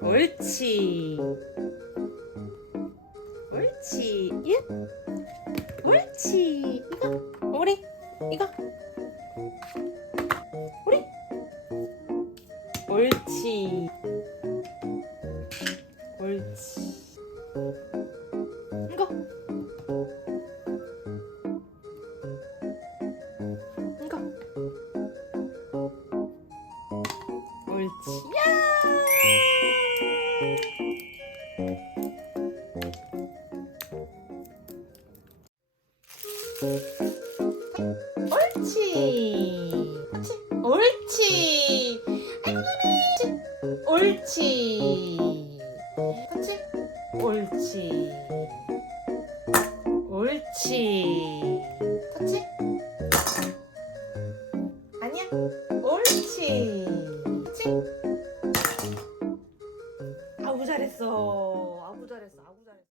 옳지. 옳지. 예. 옳지. 이거. 우리. 이거. 우리. 옳지. 옳지. 이거. 옳지. 야! 옳지. 옳지. 옳지. 아이고, 옳지. 옳지. 그치? 아니야. 옳지. 그치? 아우 잘했어. 아우 잘했어. 아우 잘했어.